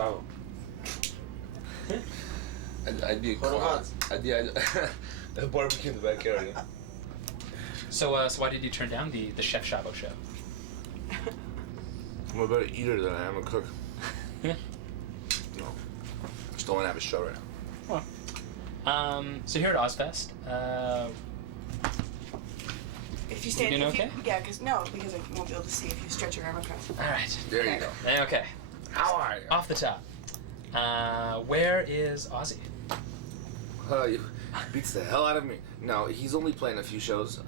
Shavo. I'd be a clown. I'd a barbecue in the back area. So why did you turn down the Chef Shavo show? I'm a better eater than I am a cook. No. Just don't want to have a show right now. Well, so here at Ozfest, if you stand, you doing okay? Because I won't be able to see if you stretch your arm across. All right. There you go. Okay. How are you? Off the top, where is Ozzy? He beats the hell out of me. No, he's only playing a few shows.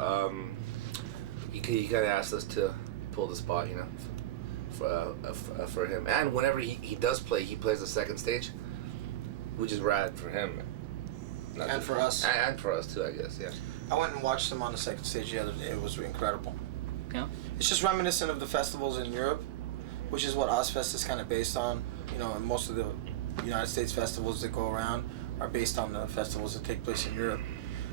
He kind of asked us to pull the spot, you know, for him. And whenever he does play, he plays the second stage, which is rad for him. And for us. And for us too, I guess. Yeah. I went and watched him on the second stage the other day. It was incredible. Yeah. It's just reminiscent of the festivals in Europe, which is what Ozfest is kind of based on. You know, and most of the United States festivals that go around are based on the festivals that take place in Europe.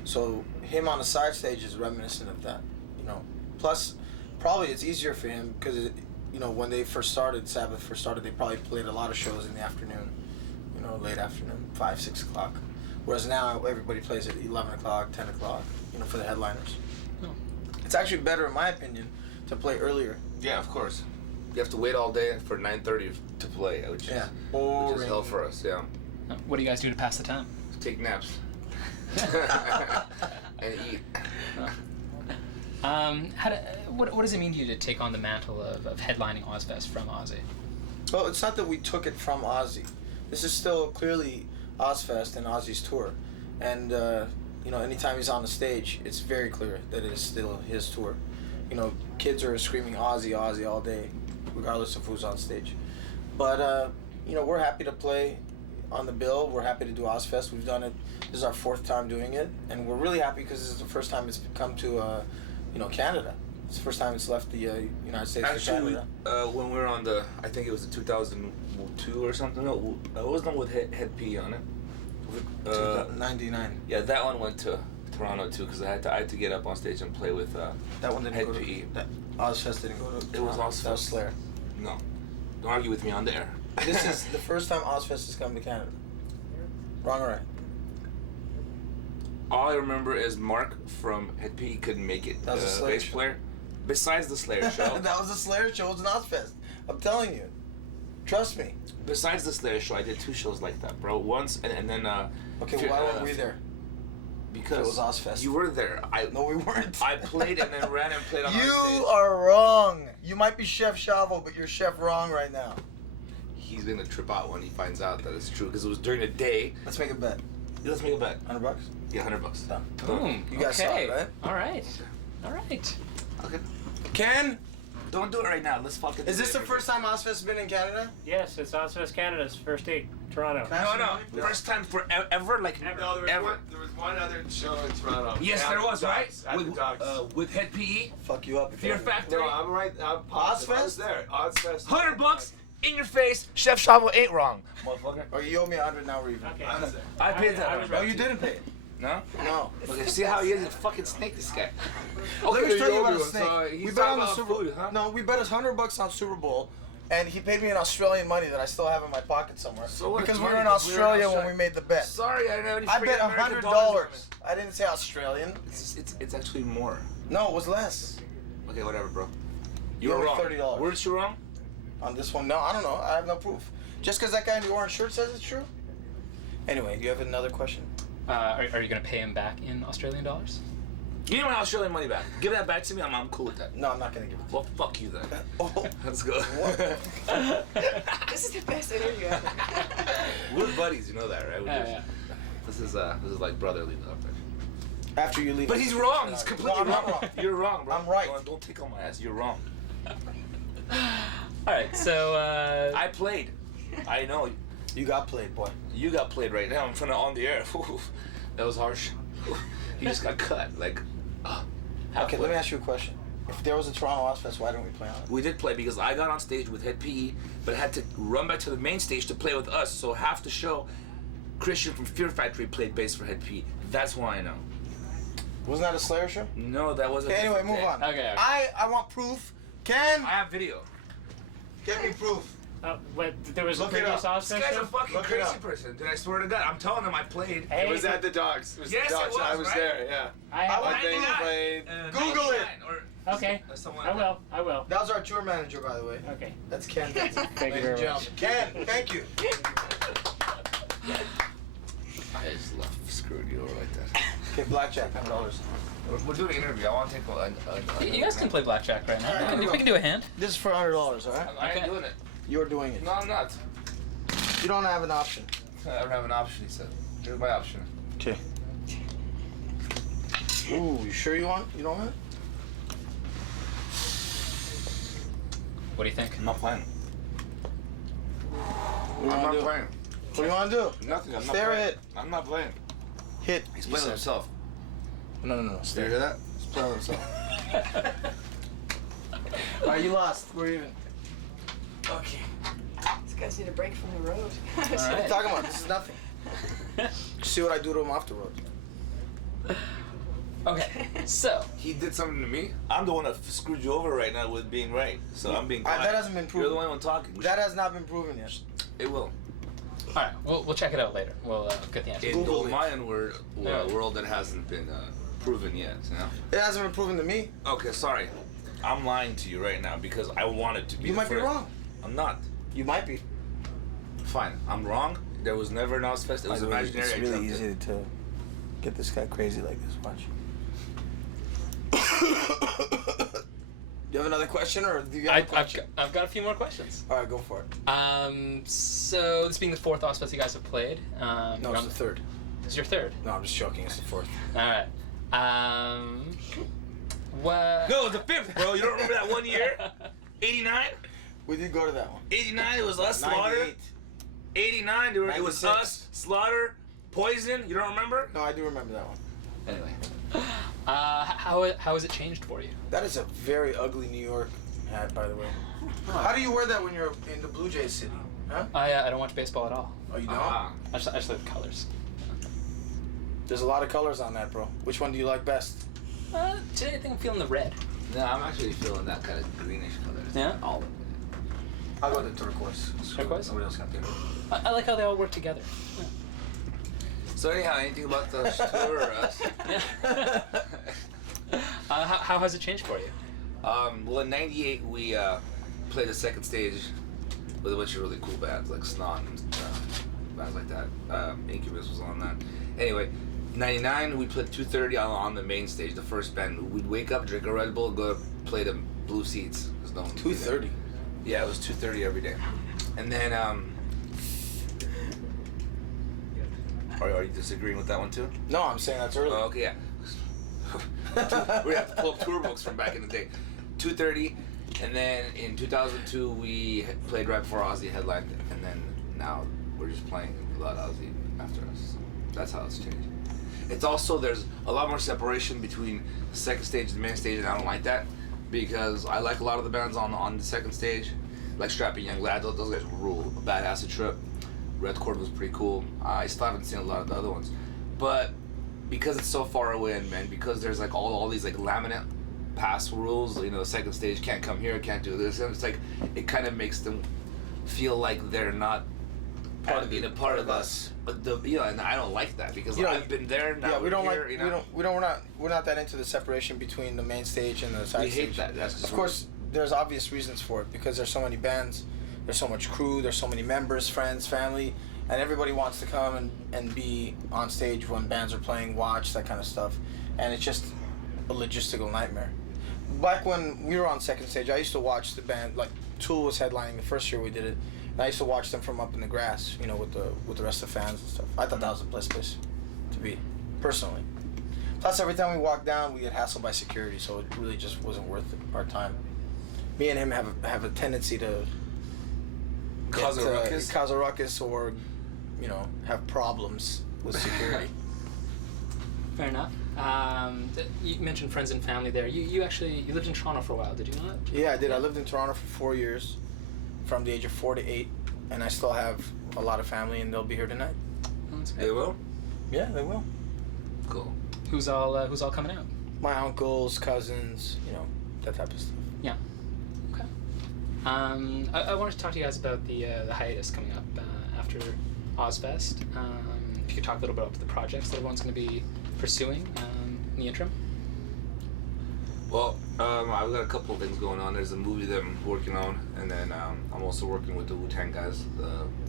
So him on the side stage is reminiscent of that. You know, plus probably it's easier for him because when they first started, Sabbath first started, they probably played a lot of shows in the afternoon. You know, late afternoon, 5, 6 o'clock. Whereas now everybody plays at 11 o'clock, 10 o'clock, for the headliners. Oh. It's actually better, in my opinion, to play earlier. Yeah, of course. You have to wait all day for 9:30 to play, which is hell for us. Yeah. What do you guys do to pass the time? Take naps. And eat. What does it mean to you to take on the mantle of headlining Ozfest from Ozzy? Well, it's not that we took it from Ozzy. This is still clearly Ozfest and Ozzy's tour. And, anytime he's on the stage, it's very clear that it is still his tour. Kids are screaming Ozzy, Ozzy all day, regardless of who's on stage. But, we're happy to play on the bill. We're happy to do Ozfest. We've done it. This is our 4th time doing it. And we're really happy because this is the first time it's come to, Canada. It's the first time it's left the United States for Canada. When we were on I think it was the 2002 or something. No, it was done with Head P on it. 99. Yeah, that one went to Toronto too because I had to get up on stage and play with that one didn't Head go P. Ozfest didn't go to Toronto. It was Ozfest. That was Slayer. No, don't argue with me on there. This is the first time Ozfest has come to Canada. Wrong or right? All I remember is Mark from Head P couldn't make it. That was a Slayer bass player. Besides the Slayer show. That was a Slayer show. It was an Ozfest. I'm telling you. Trust me. Besides the Slayer show, I did 2 shows like that, bro. Once and then. Okay, why weren't we there? Because it was Ozfest. You were there. No, we weren't. I played and then ran and played on our stage. You are wrong. You might be Chef Shavo, but you're Chef wrong right now. He's gonna trip out when he finds out that it's true because it was during the day. Let's make a bet. Let's make a bet. $100? Yeah, $100. Done. Boom. You guys saw it, right? All right. Okay. Ken? Don't do it right now. Let's fucking. Is this the first time Ozfest has been in Canada? Yes, it's Ozfest Canada's first date, Toronto. No. First time forever, like No, there was one other show in Toronto. Yes, there was, right? At the Docks. With Head PE. Fuck you up. Fear Factory. No, I'm right. I'm positive. I was there. Ozfest. $100 in your face. Chef Shavo ain't wrong, motherfucker. Oh, you owe me 100 now. We're even. Okay. I paid that. No, you didn't pay it. No? No. Okay, see how he is a fucking snake, this guy. Let me tell you about a so snake. he's We bet on the talking Super about food, huh? No, we bet us $100 on Super Bowl, and he paid me in Australian money that I still have in my pocket somewhere. So what? Because we were in Australia when we made the bet. Sorry, I didn't have any I freaking bet American $100. dollars. I didn't say Australian. It's actually more. No, it was less. Okay, whatever, bro. You You owe were me wrong. $30. Weren't you wrong? On this one, no, I don't know. I have no proof. Just because that guy in the orange shirt says it's true. Anyway, do you have another question? Are you going to pay him back in Australian dollars? Give me my Australian money back. Give that back to me. I'm cool with that. No, I'm not going to give it to Well, fuck you then. you. Oh, Let's go. This is the best interview ever. We're buddies, you know that, right? Yeah. This is like brotherly love. Right? after you leave. But he's wrong. He's completely No, I'm wrong. not wrong. You're wrong, bro. I'm right. Don't take on my ass. You're wrong. All right, so I played. I know. You got played, boy. You got played right now in front of on the air. That was harsh. He just got cut. Like, Okay, let me ask you a question. If there was a Toronto Ozfest, why didn't we play on it? We did play because I got on stage with Head PE, but had to run back to the main stage to play with us. So half the show, Christian from Fear Factory played bass for Head PE. That's why I know. Wasn't that a Slayer show? No, that wasn't. Okay, anyway, move on. Okay. I want proof. Ken, I have video. get me proof. What? There was a Look it previous up. This Ozfest guy's a show? fucking Look it crazy up. person. Dude, I swear to God. I'm telling him I played. Hey, It was at the Dogs. It was Yes, the it Dogs. was, I was right? there, yeah. I have. I think 99. played. Google it. 99 or Okay. something I like will. I will. That was our tour manager, by the way. Okay. That's Ken. Thank you Ladies and very gentlemen. Ken, thank you. I just love screwing you over like that. Okay, blackjack, $100. We're doing an interview. I want to take a You guys can play blackjack right now. We can do a hand. This is for $100, all right? I ain't Okay. doing it. You're doing it. No, I'm not. You don't have an option. I don't have an option, he said. Here's my option. Okay. Ooh, you sure you want? You don't want it? What do you think? I'm not playing. What do you I'm want not to do? playing. What do you want to do? Nothing. I'm not Stare playing. it. I'm not playing. Hit. He's you playing said. himself. No. Did you Stare. hear that? He's playing himself. Alright, you lost. We're even. Okay. These guys need a break from the road. What are you talking about? This is nothing. See what I do to him afterwards. Okay, so He did something to me. I'm the one that screwed you over right now with being right. So I'm being quiet. That hasn't been You're the proven. one talking. That has not been proven yet. It will. all right, we'll check it out later. We'll get the answer. In Google it. Dolmayan Yeah. world that hasn't been proven yet. You know? It hasn't been proven to me. Okay, sorry. I'm lying to you right now because I want it to be. You the might be first. wrong. I'm not. You might be. Fine. I'm wrong. There was never an Ozfest. It was imaginary. It's I really jumped easy in. to get this guy crazy like this. Watch. Do you have another question, or do you have a question? I've got a few more questions. All right, go for it. So this being the fourth Ozfest you guys have played. No, you're it's on- the third. This is your third. No, I'm just joking. It's the fourth. All right. What? No, it was the fifth, bro. You don't remember that one year? 89? We did go to that one. 89, it was us, Slaughter. 98. 89, it was 96. us, Slaughter, Poison. You don't remember? No, I do remember that one. Anyway. How has it changed for you? That is a very ugly New York hat, by the way. How do you wear that when you're in the Blue Jays city? Huh? I don't watch baseball at all. Oh, you don't? Ah. I just like the colors. There's a lot of colors on that, bro. Which one do you like best? Today I think I'm feeling the red. No, I'm actually feeling that kind of greenish color. Yeah? All of it. I'll go with the turquoise. Turquoise? Nobody else got turquoise. I like how they all work together. So anyhow, anything about the tour or us? How has it changed for you? Well, in '98 we played the second stage with a bunch of really cool bands like Snot and bands like that. Incubus was on that. Anyway, '99 we played 2:30 on the main stage, the first band. We'd wake up, drink a Red Bull, go play the blue seats. 'Cause no one would be there. 2:30. Yeah, it was 2:30 every day. And then are you disagreeing with that one too? No, I'm saying that's early. Oh, okay, yeah. We have to pull up tour books from back in the day. 2:30, and then in 2002 we played right before Ozzy headlined, and then now we're just playing without Ozzy after us. That's how it's changed. It's also there's a lot more separation between the second stage and the main stage, and I don't like that because I like a lot of the bands on the second stage, like Strapping Young Lad. Those guys rule. Bad Acid Trip, Red Chord was pretty cool. I still haven't seen a lot of the other ones, but because it's so far away and because there's like all these like laminate pass rules, you know, the second stage can't come here, can't do this, and it's like it kind of makes them feel like they're not part of us. But and I don't like that because I've been there now. Yeah, we don't here, like. you know? We're not that into the separation between the main stage and the side We stage. hate that. That's just Of course, there's obvious reasons for it because there's so many bands, there's so much crew, there's so many members, friends, family, and everybody wants to come and be on stage when bands are playing, watch, that kind of stuff. And it's just a logistical nightmare. Back when we were on second stage, I used to watch the band, like Tool was headlining the first year we did it, and I used to watch them from up in the grass, you know, with the rest of the fans and stuff. I thought that was the best place to be, personally. Plus, every time we walked down, we get hassled by security, so it really just wasn't worth our time. Me and him have a tendency to Cause a ruckus? or, you know, have problems with security. Fair enough. You mentioned friends and family there. You lived in Toronto for a while, did you not? Yeah, I did. I lived in Toronto for 4 years, from the age of 4 to 8, and I still have a lot of family, and they'll be here tonight. Oh, that's They good. will. Yeah, they will. Cool. Who's all coming out? My uncles, cousins, you know, that type of stuff. Yeah. Okay. I wanted to talk to you guys about the hiatus coming up after Ozfest. If you could talk a little bit about the projects that everyone's going to be pursuing in the interim. Well, I've got a couple of things going on. There's a movie that I'm working on, and then I'm also working with the Wu-Tang guys,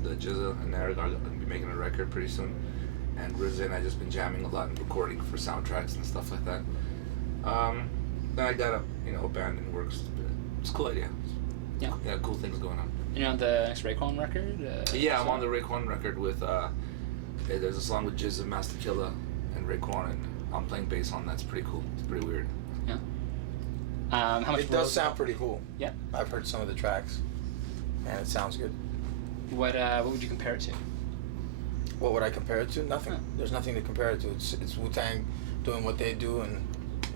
the Jizza and Eric are going to be making a record pretty soon. And Rizza and I just been jamming a lot and recording for soundtracks and stuff like that. Then I got a band in the works. It's a cool idea. Yeah. Yeah, cool things going on. And you're on the next Raekwon record? Yeah, I'm on the Raekwon record with, there's a song with Jizza, Master Killa, and Raekwon, and I'm playing bass on that. It's pretty cool. It's pretty weird. Yeah. How much? It does sound pretty cool. Yeah. I've heard some of the tracks, and it sounds good. What would you compare it to? What would I compare it to? Nothing. Huh. There's nothing to compare it to. It's Wu-Tang doing what they do and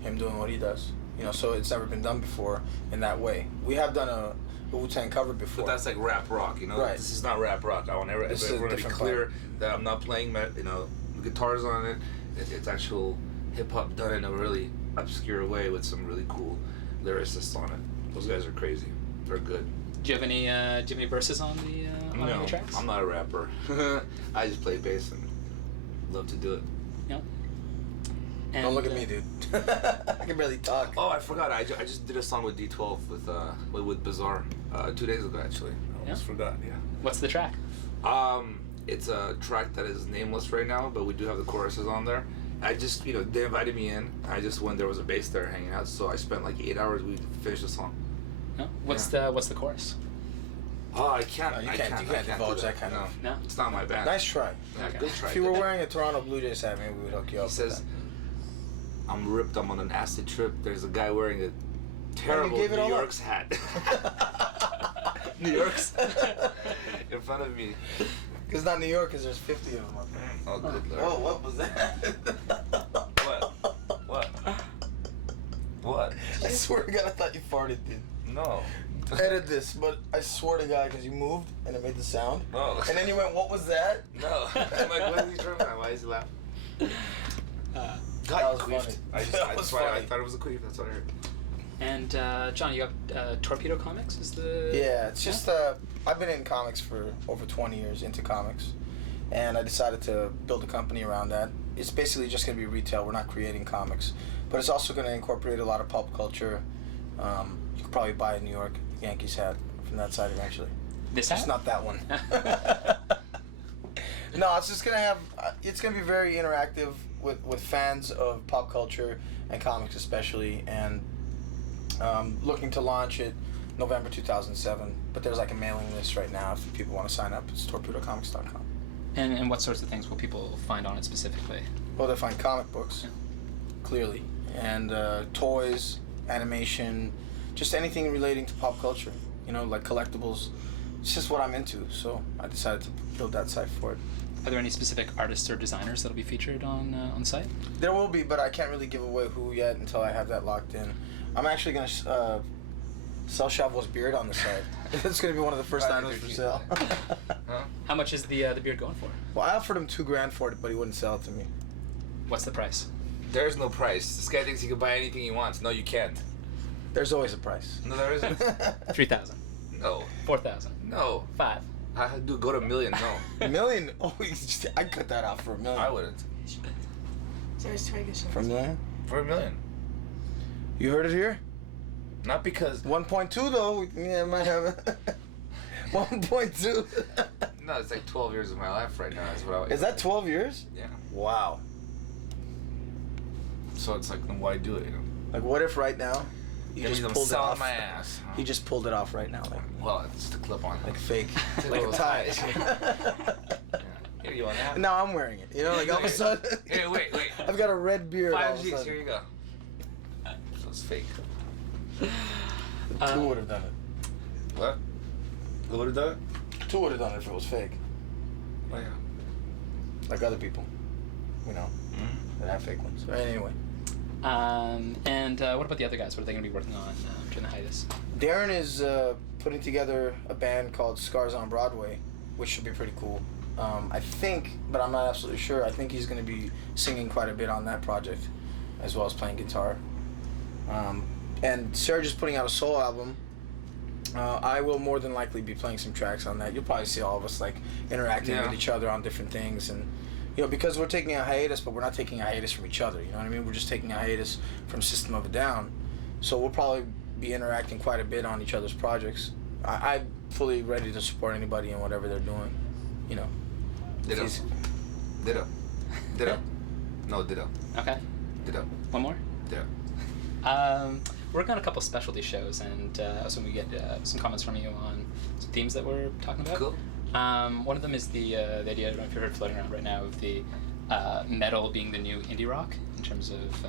him doing what he does. So it's never been done before in that way. We have done a Wu-Tang cover before. But that's like rap rock, Right. This is not rap rock. I want everyone to be clear that I'm not playing, the guitars on it. It's actual hip hop done in a really obscure way with some really cool lyricists on it. Those guys are crazy. They're good. Do you have any verses on the No, tracks? I'm not a rapper. I just play bass and love to do it. Yeah. Don't And, look at me, dude. I can barely talk. Oh, I forgot. I just did a song with D12 with Bizarre 2 days ago actually. I almost forgot. Yeah. What's the track? It's a track that is nameless right now, but we do have the choruses on there. I just, they invited me in. I just went. There was a bass there hanging out, so I spent like 8 hours. We finished the song. No. What's the chorus? Oh, I can't. No, you I can't do divulge that kind no. of. No. It's not my band. Nice try. Yeah, Okay. good try. If you were wearing a Toronto Blue Jays hat, maybe we would hook you up. He says, "I'm ripped. I'm on an acid trip." There's a guy wearing a terrible gave it New all up. York's hat. New York's in front of me. Because not New York, because there's 50 of them up there. Oh, good lord. Whoa, what was that? What? What? I swear to God, I thought you farted, dude. No. Edit this, but I swear to God, because you moved and it made the sound. No. And then you went, what was that? No. I'm like, what is he trying to? Why is he laughing? Uh, That was God, you funny. queefed. That was funny. I thought it was a queef. That's what I heard. and John, you got Torpedo Comics? Is the Yeah, it's just, I've been in comics for over 20 years, into comics. And I decided to build a company around that. It's basically just going to be retail. We're not creating comics. But it's also going to incorporate a lot of pop culture. You could probably buy a New York Yankees hat from that side eventually. This Just hat? not that one. No, it's just going to have, it's going to be very interactive with fans of pop culture and comics especially. And looking to launch it November 2007. But there's like a mailing list right now if people want to sign up. It's torpedocomics.com. And what sorts of things will people find on it specifically? Well, they find comic books, clearly, and toys, animation, just anything relating to pop culture, like collectibles. It's just what I'm into, so I decided to build that site for it. Are there any specific artists or designers that'll be featured on the site? There will be, but I can't really give away who yet until I have that locked in. I'm actually going to sell Shavo's beard on the site. It's going to be one of the first items for sale. Huh? How much is the beard going for? Well, I offered him $2,000 for it, but he wouldn't sell it to me. What's the price? There's no price. This guy thinks he can buy anything he wants. No, you can't. There's always a price. No, there isn't. 3,000. No. 4,000. No. 5. I do go to $1 million. No. $1 million? Oh, I'd cut that out for $1 million. I wouldn't. So it's trying to get For $1 million? For $1 million. You heard it here? Not because. 1.2 though. Yeah, I might have it. 1.2. No, it's like 12 years of my life right now. Is what I would. Is that 12 years? Yeah. Wow. So it's like, then why do it? Like, what if right now you Give me just them pulled it salt off? my ass. He just pulled it off right now, Well, it's just a clip on. like fake, It's like a little tie. Yeah. Here you want that? Now I'm wearing it. Like all of a sudden. Hey, wait. I've got a red beard. all of 5 a G's. sudden. Here you go. So it's fake. Two would have done it. What? Who would have done it? Two would have done it if it was fake, Oh yeah. like other people. Mm-hmm. That have fake ones. But anyway, And what about the other guys? What are they going to be working on during the hiatus? Darren is putting together a band called Scars on Broadway, which should be pretty cool. I think, but I'm not absolutely sure. I think he's going to be singing quite a bit on that project, as well as playing guitar. And Serge is putting out a soul album I will more than likely be playing some tracks on that. You'll probably see all of us like interacting with each other on different things, and because we're taking a hiatus, but we're not taking a hiatus from each other. You know what I mean? We're just taking a hiatus from System of a Down, so we'll probably be interacting quite a bit on each other's projects. I'm fully ready to support anybody in whatever they're doing. Ditto. No, ditto. Okay. Ditto. One more. Ditto. We're working on a couple specialty shows, and so we get some comments from you on some themes that we're talking about. Cool. One of them is the idea, I don't know if you've heard floating around right now, of the metal being the new indie rock in terms of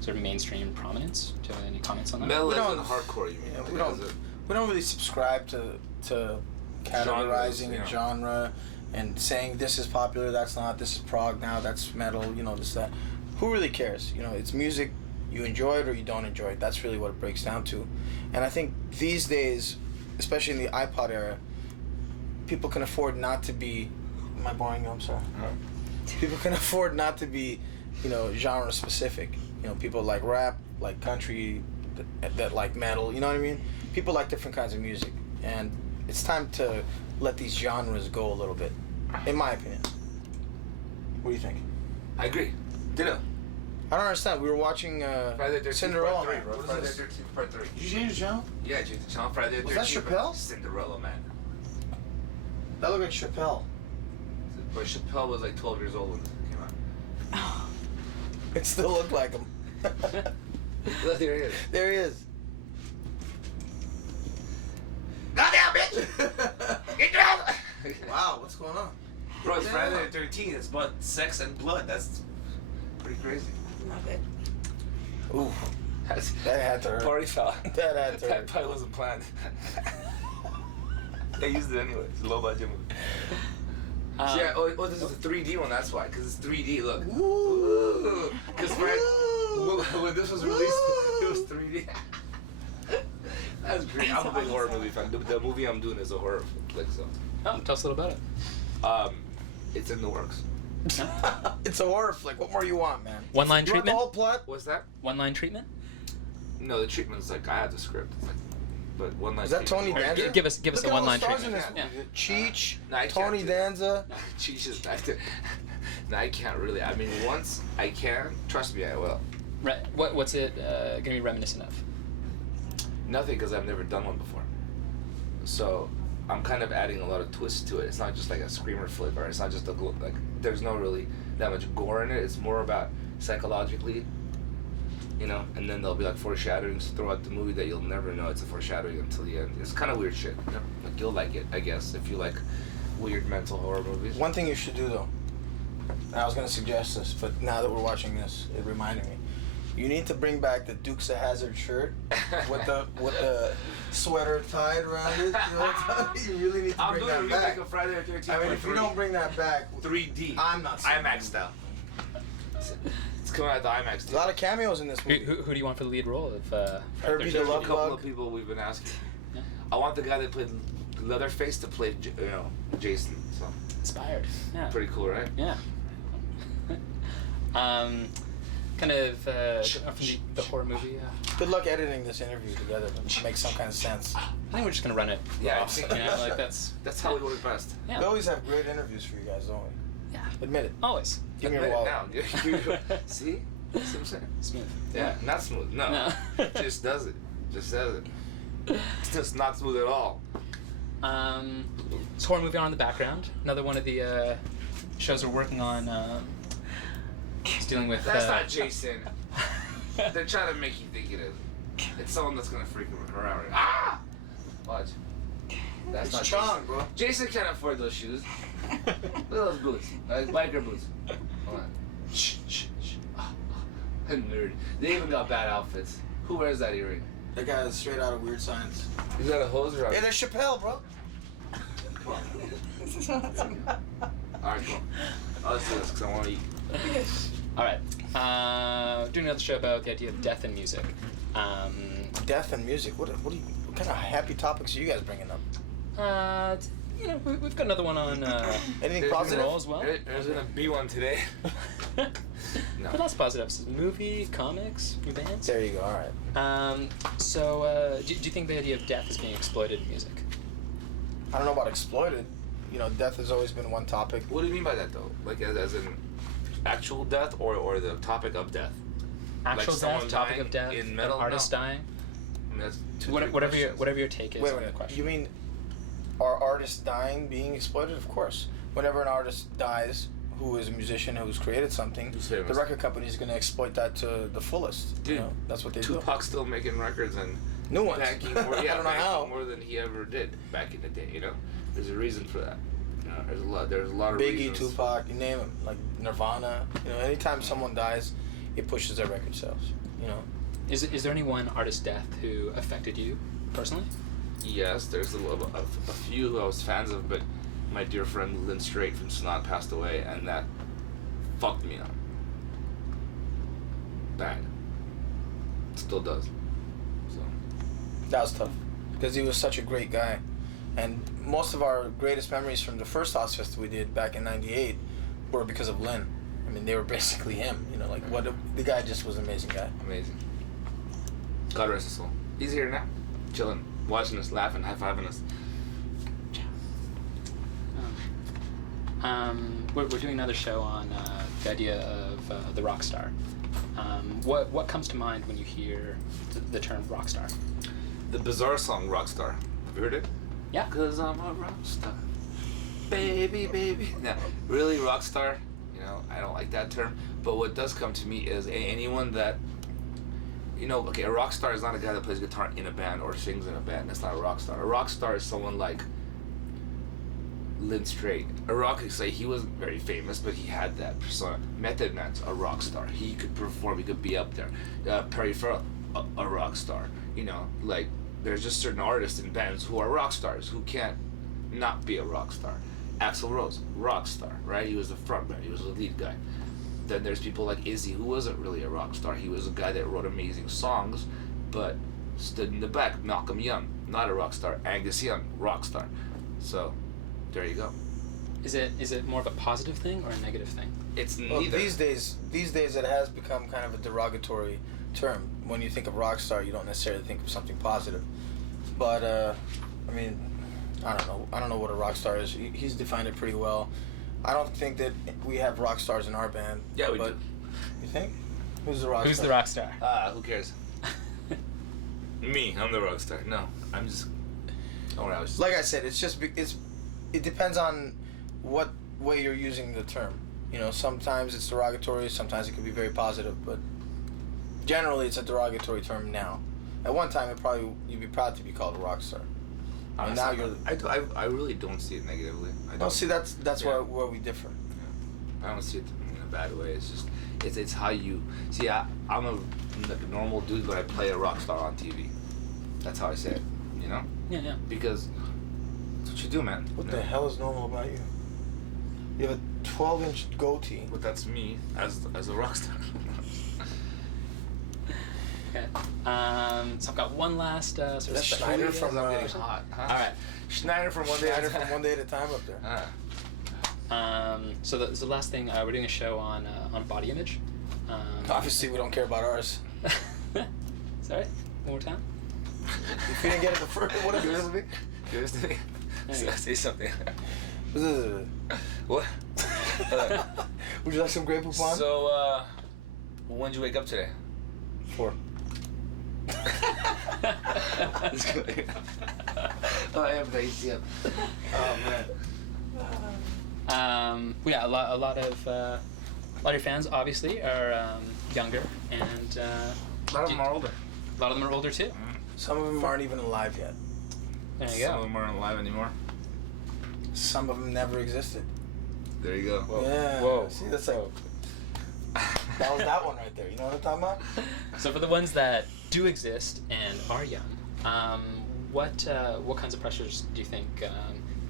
sort of mainstream prominence. Do you have any comments on that? Metal isn't hardcore, you mean? Yeah, we don't really subscribe to categorizing a genre and saying this is popular, that's not, this is prog now, that's metal, this, that. Who really cares? It's music, you enjoy it or you don't enjoy it. That's really what it breaks down to. And I think these days, especially in the iPod era, people can afford not to be, am I boring you? I'm sorry. People can afford not to be, genre specific. People like rap, like country, that like metal, you know what I mean? People like different kinds of music. And it's time to let these genres go a little bit, in my opinion. What do you think? I agree. Ditto. I don't understand. We were watching Friday the 13th Cinderella. Part 3, bro. What is Friday this? the 13th Part 3. Did you change the channel? Yeah, change the channel. Friday the 13th. Was that Chappelle? Cinderella, man. That looked like Chappelle. But Chappelle was like 12 years old when it came out. It still looked like him. Look, there he is. There he is. Goddamn bitch! Get down! Wow, what's going on? Bro, it's Friday the 13th. It's about sex and blood. That's pretty crazy. Love it. Ooh, that had to hurt. Party foul. That had to That hurt. probably wasn't planned. They used it anyway. It's a low budget movie. Yeah, this is a 3D one, that's why. Because it's 3D, look. Ooh. Because when this was released, it was 3D. That's great. I'm a big horror movie fan. The movie I'm doing is a horror flick, so. Oh, tell us a little about it. It's in the works. It's a horror flick. What more you want, man? One-line You want the treatment? whole plot? What's that? One-line treatment? No, the treatment's like, I have the script. It's like, but one line. Is that Tony Alright, Danza? give us Look the at all one-line the stars treatment. in this Yeah. movie. Cheech, No, I can't Tony do that. Danza. No, she's just not there. No, I can't really. I mean, once I can, trust me, I will. Right. What's it going to be reminiscent of? Nothing, because I've never done one before. So I'm kind of adding a lot of twists to it. It's not just like a screamer flip, or it's not just like there's no really that much gore in it. It's more about psychologically, and then there'll be like foreshadowings throughout the movie that you'll never know it's a foreshadowing until the end. It's kind of weird shit. Like you'll like it, I guess, if you like weird mental horror movies. One thing you should do though, and I was gonna suggest this, but now that we're watching this, it reminded me. You need to bring back the Dukes of Hazzard shirt with the sweater tied around it. You know what I'm saying? You really need to I'm bring doing a that remake back. of Friday the 13th. I mean, if you don't bring that back, 3D, I'm not saying IMAX style. It's coming out the IMAX. There's a lot of cameos in this movie. Who do you want for the lead role of Herbie There's the a Love couple Bug. of people we've been asking. Yeah. I want the guy that played Leatherface to play, Jason. So Inspired. Yeah. pretty cool, right? Yeah. Kind of from the horror movie. Good luck editing this interview together to make some kind of sense. I think we're just gonna run it. Yeah, I raw, think- like that's That's how we work best. Yeah. We always have great interviews for you guys, don't we? Yeah. Admit it. Always. Give me your Admit it wallet. now. See? See what I'm saying? Smooth. Yeah, not smooth. No. No. Just does it. Just says it. It's just not smooth at all. It's a horror movie on in the background. Another one of the shows we're working on. Is dealing with. That's not Jason. They're trying to make you think it is. It's someone that's gonna freak her out. Ah! Watch. That's It's not Chong, Jason. bro. Jason can't afford those shoes. Look at those boots. Like biker boots. Hold on. Shh, shh, shh. Nerd. They even got bad outfits. Who wears that earring? That guy is straight out of Weird Science. Is that a hose or a... Hey, there's Chappelle, bro. Come on. This is awesome. Alright, come on. Let's do this because I want to eat. All right. Doing another show about the idea of death in music. Death and music. What kind of happy topics are you guys bringing up? We've got another one on Anything There's positive? roll as well. There's gonna be one today. No. But lots of positives. Movie, comics, new bands. There you go. All right. So, do you think the idea of death is being exploited in music? I don't know about exploited. You know, death has always been one topic. What do you mean by that though? Like as in actual death or the topic of death? Actual Like someone death, topic dying of death, in metal? artist No. dying. I mean, that's Whatever your take is Wait a on the minute. question. You mean, are artists dying being exploited? Of course. Whenever an artist dies, who is a musician who's created something, Who's the famous. record company is going to exploit that to the fullest. Dude, you know, that's what they do. Tupac's still making records and New ones. banking more, I don't know banking how. more than he ever did back in the day. You know, there's a reason for that. You know, there's a lot of Biggie, reasons. Tupac, you name them. Like Nirvana. You know, anytime someone dies, it pushes their record sales. You know. Is there any one artist's death who affected you personally? Yes, there's a few who I was fans of, but my dear friend Lynn Strait from Snot passed away, and that fucked me up. Bad. Still does. So. That was tough. Because he was such a great guy. And most of our greatest memories from the first Ozfest we did back in '98 were because of Lynn. I mean, they were basically him. You know, like the guy just was an amazing guy. Amazing. God rest his soul. He's here now, chilling, watching us, laughing, high-fiving us. We're doing another show on the idea of the rock star. What comes to mind when you hear the term rock star? The bizarre song Rockstar. Have you heard it? Yeah. 'Cause I'm a rock star. Baby, baby. No, really, rock star? You know, I don't like that term. But what does come to me is anyone that, you know, okay, a rock star is not a guy that plays guitar in a band or sings in a band. That's not a rock star. A rock star is someone like Lynn Strait. A rock, say he wasn't very famous, but he had that persona. Method Man's a rock star. He could perform. He could be up there. Perry Farrell, a rock star. You know, like there's just certain artists in bands who are rock stars who can't not be a rock star. Axl Rose, rock star, right? He was the front man. He was the lead guy. Then there's people like Izzy, who wasn't really a rock star. He was a guy that wrote amazing songs, but stood in the back. Malcolm Young, not a rock star. Angus Young, rock star. So, there you go. Is it more of a positive thing or a negative thing? It's Well, neither. these days it has become kind of a derogatory term. When you think of rock star, you don't necessarily think of something positive. But I mean, I don't know what a rock star is. He's defined it pretty well. I don't think that we have rock stars in our band. Yeah, we but do. You think? Who's the rock Who's star? the rock star? Who cares? Me, I'm the rock star. No, I'm just. Oh, I was. Like I said, it depends on what way you're using the term. You know, sometimes it's derogatory, sometimes it can be very positive, but generally it's a derogatory term now. At one time, you'd be proud to be called a rock star. And now you're. I really don't see it negatively. I don't. Well, see, that's Yeah. where we differ. I don't see it in a bad way. It's just, it's how you see. I'm like a normal dude, but I play a rock star on TV. That's how I say it. You know, Yeah, yeah. because that's what you do, man. What You the know? hell is normal about you? You have a 12-inch goatee. But that's me as a rock star. Okay. So I've got one last sort of That's special. Schneider from, I'm getting hot. Huh? All right. Schneider from one day. Schneider from One Day at a Time up there. So the last thing we're doing a show on body image. Obviously, we don't care about ours. Sorry. One more time. If you didn't get it the first, what Give is us to me. Give us to me. There you go. Say something. it? What? Would you like some Grey Poupon? So, when did you wake up today? 4. Let's go. Oh, I have an ATM. Oh man. Yeah, a lot of your fans obviously are younger, and A lot of them are older. a lot of them are older too. Some of them aren't even alive yet. There you Some of go. them aren't alive anymore. Some of them never existed. There you go. Whoa. Yeah. Whoa. See, that's like that was that one right there. You know what I'm talking about? So for the ones that do exist and are young, what kinds of pressures do you think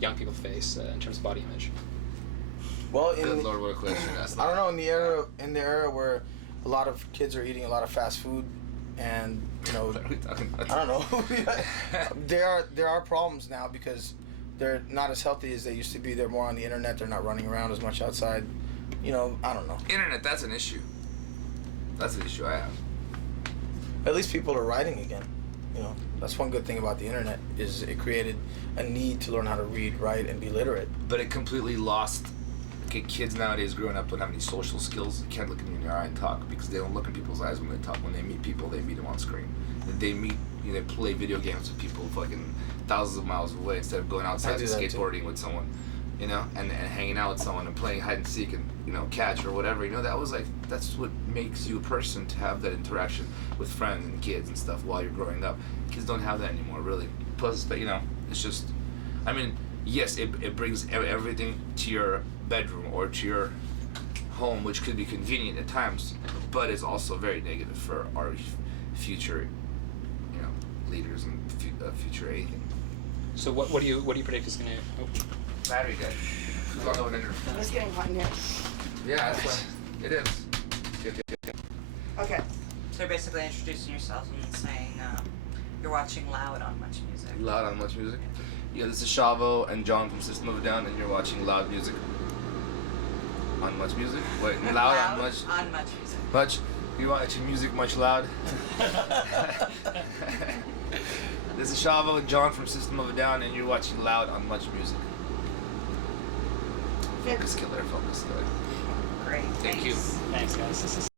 young people face in terms of body image? Well, Good Lord, what a question that's. I don't know, in the era where a lot of kids are eating a lot of fast food, and you know, What are we talking about? I don't know. there are problems now because they're not as healthy as they used to be. They're more on the internet. They're not running around as much outside. I don't know. Internet, that's an issue. That's an issue I have. At least people are writing again. That's one good thing about the internet is it created a need to learn how to read, write, and be literate. But it completely lost. Okay, kids nowadays growing up don't have any social skills. They can't look in your eye and talk because they don't look in people's eyes when they talk. When they meet people, they meet them on screen. They they play video games with people fucking thousands of miles away instead of going outside and skateboarding with someone, and hanging out with someone and playing hide and seek and catch or whatever. That's what makes you a person, to have that interaction with friends and kids and stuff while you're growing up. Kids don't have that anymore, really. Plus, it's just, yes, it brings everything to your bedroom or to your home, which could be convenient at times, but it's also very negative for our future, leaders and future anything. So what do you predict is gonna? Oh. Battery dead. It's getting hot in here. Yeah, that's what it is. Okay. So you're basically introducing yourself and saying you're watching Loud on MuchMusic. Loud on MuchMusic. Yeah, this is Shavo and John from System of a Down, and you're watching Loud Music on MuchMusic. Wait, Loud on Much. On MuchMusic. Much. You watching music much loud. This is Shavo and John from System of a Down, and you're watching Loud on MuchMusic. Focus killer, focus killer. Great. Thank you. Thanks. Thanks, guys.